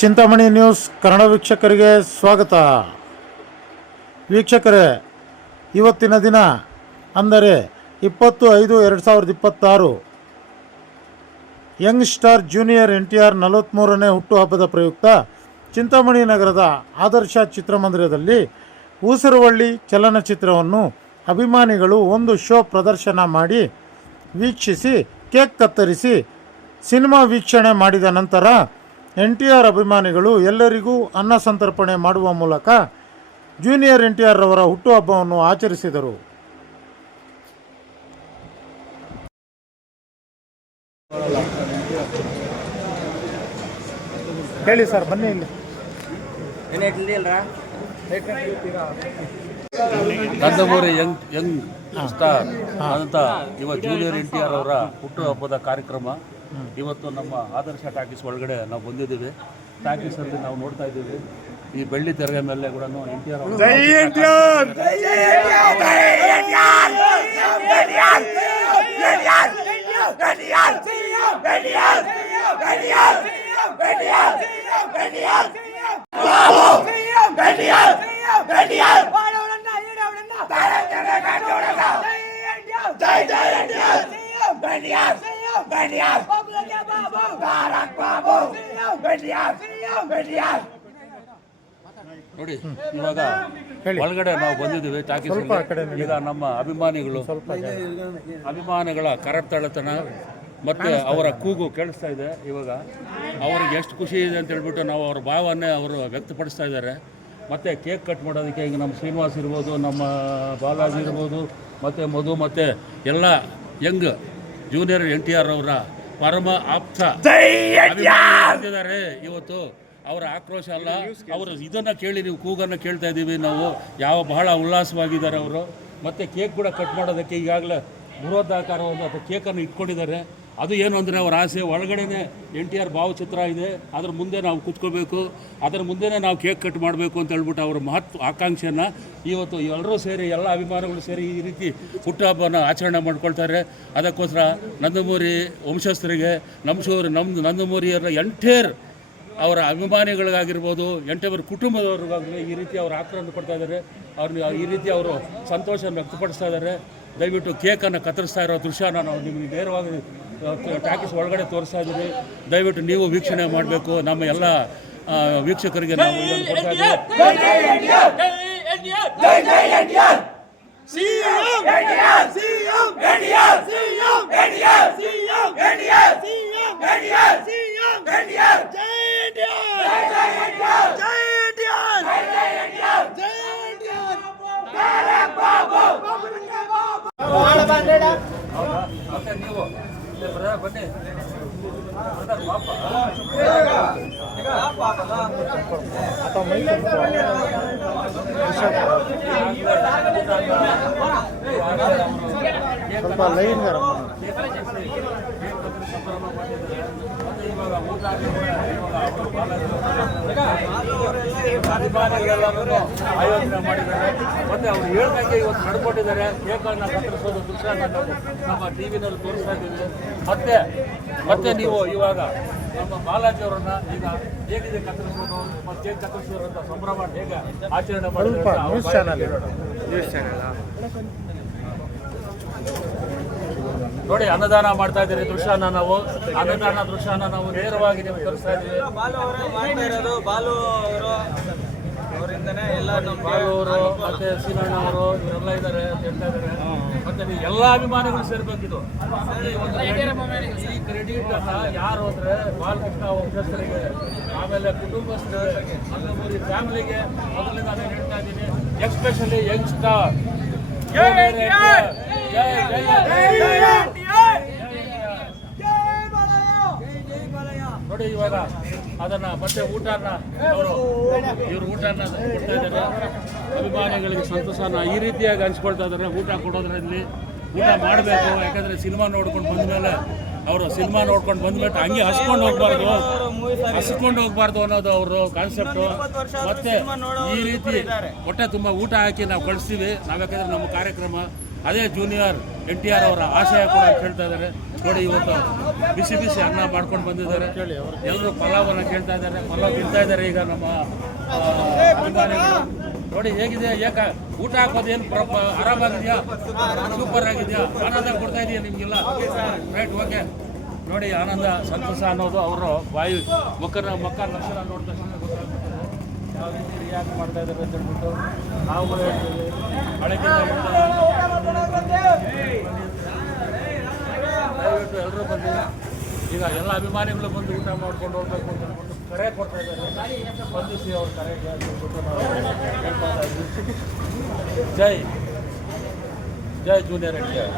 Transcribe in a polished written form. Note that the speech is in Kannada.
ಚಿಂತಾಮಣಿ ನ್ಯೂಸ್ ಕನ್ನಡ ವೀಕ್ಷಕರಿಗೆ ಸ್ವಾಗತ. ವೀಕ್ಷಕರೇ, ಇವತ್ತಿನ ದಿನ ಅಂದರೆ 20/5/2026 ಯಂಗ್ ಸ್ಟಾರ್ ಜೂನಿಯರ್ NTR 43ನೇ ಹುಟ್ಟುಹಬ್ಬದ ಪ್ರಯುಕ್ತ ಚಿಂತಾಮಣಿ ನಗರದ ಆದರ್ಶ ಚಿತ್ರಮಂದಿರದಲ್ಲಿ ಊಸರವಳ್ಳಿ ಚಲನಚಿತ್ರವನ್ನು ಅಭಿಮಾನಿಗಳು ಒಂದು ಶೋ ಪ್ರದರ್ಶನ ಮಾಡಿ ವೀಕ್ಷಿಸಿ ಕೇಕ್ ಕತ್ತರಿಸಿ ಸಿನಿಮಾ ವೀಕ್ಷಣೆ ಮಾಡಿದ ನಂತರ NTR ಅಭಿಮಾನಿಗಳು ಎಲ್ಲರಿಗೂ ಅನ್ನ ಸಂತರ್ಪಣೆ ಮಾಡುವ ಮೂಲಕ ಜೂನಿಯರ್ NTR ರವರ ಹುಟ್ಟುಹಬ್ಬವನ್ನು ಆಚರಿಸಿದರು. ಹೇಳಿ ಸರ್, ಬನ್ನಿ ಇಲ್ಲಿ. ನಂದಮೂರಿ ಯಂಗ್ ಸ್ಟಾರ್ ಅಂತ ಇವತ್ತು ಜೂನಿಯರ್ NTR ಅವರ ಹುಟ್ಟುಹಬ್ಬದ ಕಾರ್ಯಕ್ರಮ ಇವತ್ತು ನಮ್ಮ ಆದರ್ಶ ಟಾಕೀಸ್ ಒಳಗಡೆ ನಾವು ಬಂದಿದ್ದೀವಿ. ಟಾಕೀಸಲ್ಲಿ ನಾವು ನೋಡ್ತಾ ಇದ್ದೀವಿ, ಈ ಬೆಳ್ಳಿ ತೆರೆಗೆ ಮೇಲೆ ಕೂಡ NTR ನೋಡಿ ಇವಾಗ ಒಳಗಡೆ ನಾವು ಬಂದಿದ್ದೀವಿ ಟಾಕೀಸಲ್ಲಿ. ಈಗ ನಮ್ಮ ಅಭಿಮಾನಿಗಳ ಕರತಳತನ ಮತ್ತು ಅವರ ಕೂಗು ಕೇಳಿಸ್ತಾ ಇದೆ. ಇವಾಗ ಅವ್ರಿಗೆ ಎಷ್ಟು ಖುಷಿ ಇದೆ ಅಂತ ಹೇಳ್ಬಿಟ್ಟು ನಾವು ಅವ್ರ ಭಾವನೆ ಅವರು ವ್ಯಕ್ತಪಡಿಸ್ತಾ ಇದ್ದಾರೆ. ಮತ್ತು ಕೇಕ್ ಕಟ್ ಮಾಡೋದಕ್ಕೆ ಈಗ ನಮ್ಮ ಶ್ರೀನಿವಾಸ್ ಇರ್ಬೋದು, ನಮ್ಮ ಬಾಲಾಜಿ ಇರ್ಬೋದು, ಮತ್ತು ಮಧು ಮತ್ತು ಎಲ್ಲ ಯಂಗ್ ಜೂನಿಯರ್ NTR ಅವರ ಪರಮ ಆಪ್ತ ಇದ್ದಾರೆ. ಇವತ್ತು ಅವರ ಆಕ್ರೋಶ ಅಲ್ಲ, ಅವರು ಇದನ್ನು ಕೇಳಿ ನೀವು ಕೂಗನ್ನು ಕೇಳ್ತಾ ಇದ್ದೀವಿ ನಾವು. ಬಹಳ ಉಲ್ಲಾಸವಾಗಿದ್ದಾರೆ ಅವರು. ಮತ್ತು ಕೇಕ್ ಕೂಡ ಕಟ್ ಮಾಡೋದಕ್ಕೆ ಈಗಾಗಲೇ ಬೃಹದಾಕಾರವಾದ ಅಥವಾ ಕೇಕನ್ನು ಇಟ್ಕೊಂಡಿದ್ದಾರೆ. ಅದು ಏನು ಅಂದರೆ ಅವರ ಆಸೆ, ಒಳಗಡೆನೇ NTR ಭಾವಚಿತ್ರ ಇದೆ, ಅದ್ರ ಮುಂದೆ ನಾವು ಕೂತ್ಕೋಬೇಕು, ಅದರ ಮುಂದೆನೇ ನಾವು ಕೇಕ್ ಕಟ್ ಮಾಡಬೇಕು ಅಂತ ಹೇಳ್ಬಿಟ್ಟು ಅವರ ಆಕಾಂಕ್ಷೆಯನ್ನು ಇವತ್ತು ಎಲ್ಲರೂ ಸೇರಿ, ಎಲ್ಲ ಅಭಿಮಾನಿಗಳು ಸೇರಿ ಈ ರೀತಿ ಹುಟ್ಟುಹಬ್ಬನ ಆಚರಣೆ ಮಾಡ್ಕೊಳ್ತಾರೆ. ಅದಕ್ಕೋಸ್ಕರ ನಂದಮೂರಿ ವಂಶಸ್ಥರಿಗೆ, ನಂದಮೂರಿಯರ ಎಂಟೇರ್ ಅವರ ಅಭಿಮಾನಿಗಳಿಗಾಗಿರ್ಬೋದು, ಎಂಟವರ ಕುಟುಂಬದವ್ರಿಗಾಗಲಿ ಈ ರೀತಿ ಅವರು ಆಕ್ರಮಣ ಕೊಡ್ತಾ ಇದ್ದಾರೆ. ಅವ್ರನ್ನ ಈ ರೀತಿ ಅವರು ಸಂತೋಷ ವ್ಯಕ್ತಪಡಿಸ್ತಾ ಇದ್ದಾರೆ. ದಯವಿಟ್ಟು ಕೇಕನ್ನು ಕತ್ತರಿಸ್ತಾ ಇರೋ ದೃಶ್ಯನ ನಾವು ನಿಮಗೆ ನೇರವಾಗಿ ಟಾಕೀಸ್ ಒಳಗಡೆ ತೋರಿಸ್ತಾ ಇದ್ದೀವಿ. ದಯವಿಟ್ಟು ನೀವು ವೀಕ್ಷಣೆ ಮಾಡಬೇಕು. ನಮ್ಮ ಎಲ್ಲ ವೀಕ್ಷಕರಿಗೆ ನಾವು ಇದನ್ನು ಕೊಡ್ತಾ ನೀವು ಬನ್ನಿ. ಸ್ವಲ್ಪ ಲೈನ್ ಆಯೋಜನೆ ಮಾಡಿದ್ದಾರೆ. ಮತ್ತು ಅವರು ಹೇಳ್ದಂಗೆ ಇವತ್ತು ನಡ್ಕೊಂಡಿದ್ದಾರೆ. ಕೇಕನ್ನು ಕತ್ತರಿಸೋದು ದೃಶ್ಯ ನಮ್ಮ TV-ನಲ್ಲಿ ತೋರಿಸ್ತಾ ಇದ್ದೀವಿ. ಮತ್ತೆ ನೀವು ಇವಾಗ ನಮ್ಮ ಬಾಲಾಜಿ ಅವರನ್ನ ಈಗ ಹೇಗಿದೆ ಕತ್ತರಿಸೋದು ಮತ್ತು ಕೇಕ್ ಕತ್ತರಿಸೋದು ಅಂತ ಸಂಭ್ರಮ ಹೇಗೆ ಆಚರಣೆ ಮಾಡಿದ್ದಾರೆ ನ್ಯೂಸ್ ಚಾನಲ್ ನೋಡಿ. ಅನ್ನದಾನ ಮಾಡ್ತಾ ಇದ್ದೀರಿ ದೃಶ್ಯನ ನಾವು, ಅನ್ನದಾನ ದೃಶ್ಯನ ನಾವು ನೇರವಾಗಿ ನೀವು ತೋರಿಸ್ತಾ ಇದ್ದೀವಿ. ಬಾಲು ಅವರಿಂದನೇ ಎಲ್ಲ ನಮ್ಮ ಬಾಲು ಅವರು ಮತ್ತೆ ಸೀನಣ್ಣ ಅವರು ಇವರೆಲ್ಲ ಇದ್ದಾರೆ ಅಂತ ಹೇಳ್ತಾ ಇದ್ದಾರೆ. ಮತ್ತೆ ನೀವು ಎಲ್ಲ ಅಭಿಮಾನಿಗಳು ಸೇರ್ಬೇಕಿದು. ಈ ಕ್ರೆಡಿಟ್ ಯಾರು ಅಂದ್ರೆ ಬಾಲಕೃಷ್ಣ ವಂಶಸ್ಥರಿಗೆ, ಆಮೇಲೆ ಕುಟುಂಬಸ್ಥರಿಗೆ, ನಂದಮೂರಿ ಫ್ಯಾಮಿಲಿಗೆ ಮೊದಲಿಂದ ನಾನು ಹೇಳ್ತಾ ಇದ್ದೀನಿ. ಎಸ್ಪೆಷಲಿ ಯಂಗ್ ಸ್ಟಾರ್ ನೋಡಿ. ಇವಾಗ ಅದನ್ನ ಮತ್ತೆ ಊಟನ ಇವರು ಊಟನ ಕೊಡ್ತಾ ಇದ್ದಾರೆ. ಅಭಿಮಾನಿಗಳಿಗೆ ಸಂತೋಷನ ಈ ರೀತಿಯಾಗಿ ಹಂಚ್ಕೊಳ್ತಾ ಇದ್ದಾರೆ. ಊಟ ಕೊಡೋದ್ರಲ್ಲಿ ಊಟ ಮಾಡಬೇಕು, ಯಾಕಂದರೆ ಸಿನಿಮಾ ನೋಡ್ಕೊಂಡು ಬಂದಮೇಲೆ ಅವರು ಸಿನಿಮಾ ನೋಡ್ಕೊಂಡು ಬಂದ್ಬಿಟ್ಟು ಹಂಗೆ ಹಸ್ಕೊಂಡು ಹೋಗ್ಬಾರ್ದು ಅನ್ನೋದು ಅವರು ಕಾನ್ಸೆಪ್ಟು. ಮತ್ತೆ ಈ ರೀತಿ ಹೊಟ್ಟೆ ತುಂಬ ಊಟ ಹಾಕಿ ನಾವು ಕಳಿಸ್ತೀವಿ ನಾವು, ಯಾಕಂದರೆ ನಮ್ಮ ಕಾರ್ಯಕ್ರಮ ಅದೇ ಜೂನಿಯರ್ NTR ಅವರ ಆಶಯ ಕೂಡ ಹೇಳ್ತಾ ಇದ್ದಾರೆ. ನೋಡಿ ಇವತ್ತು ಬಿಸಿ ಬಿಸಿ ಅನ್ನ ಮಾಡ್ಕೊಂಡು ಬಂದಿದ್ದಾರೆ. ಎಲ್ಲರೂ ಪಲಾವನ್ನು ಕೇಳ್ತಾ ಇದ್ದಾರೆ, ಪಲಾವ್ ತಿಂತಾ ಇದ್ದಾರೆ. ಈಗ ನಮ್ಮ ಅಭಿಮಾನಿಗಳು ನೋಡಿ ಹೇಗಿದೆ, ಊಟ ಹಾಕೋದು ಏನು ಆರಾಮಾಗಿದೆಯಾ, ಸೂಪರ್ ಆಗಿದೆಯಾ, ಆನಂದ ಕೊಡ್ತಾ ಇದೆಯಾ ನಿಮಗೆಲ್ಲ? Right, okay. ನೋಡಿ ಆನಂದ ಸಂತೋಷ ಅನ್ನೋದು ಅವರು ಬಾಯಿ ಮುಖ ಲಕ್ಷಣ ನೋಡಿದ ತಕ್ಷಣ ಗೊತ್ತಾಗ್ತದೆ ಯಾವ ರೀತಿ ರಿಯಾಕ್ಟ್ ಮಾಡ್ತಾ ಇದ್ದಾರೆ ಅಂತ ಹೇಳ್ಬಿಟ್ಟು ನಾವು ಹೇಳ್ತೀವಿ. ದಯವಿಟ್ಟು ಎಲ್ಲರೂ ಬಂದು ಈಗ ಎಲ್ಲ ಅಭಿಮಾನಿಗಳು ಬಂದು ಊಟ ಮಾಡ್ಕೊಂಡು ಹೋಗ್ಬೇಕು ಅಂತ ಹೇಳ್ಬಿಟ್ಟು ಕರೆ ಕೊಡ್ತಾ ಇದ್ದಾರೆ. ಸ್ಪಂದಿಸಿ ಅವ್ರ ಕರೆಗೆ ಅಂತ ಹೇಳ್ಬಿಟ್ಟು ನಾವು ಹೇಳ್ತಾ ಇದ್ದೀವಿ. ಜೈ ಜೈ ಜೂನಿಯರ್ ಎನ್.ಟಿ.ಆರ್.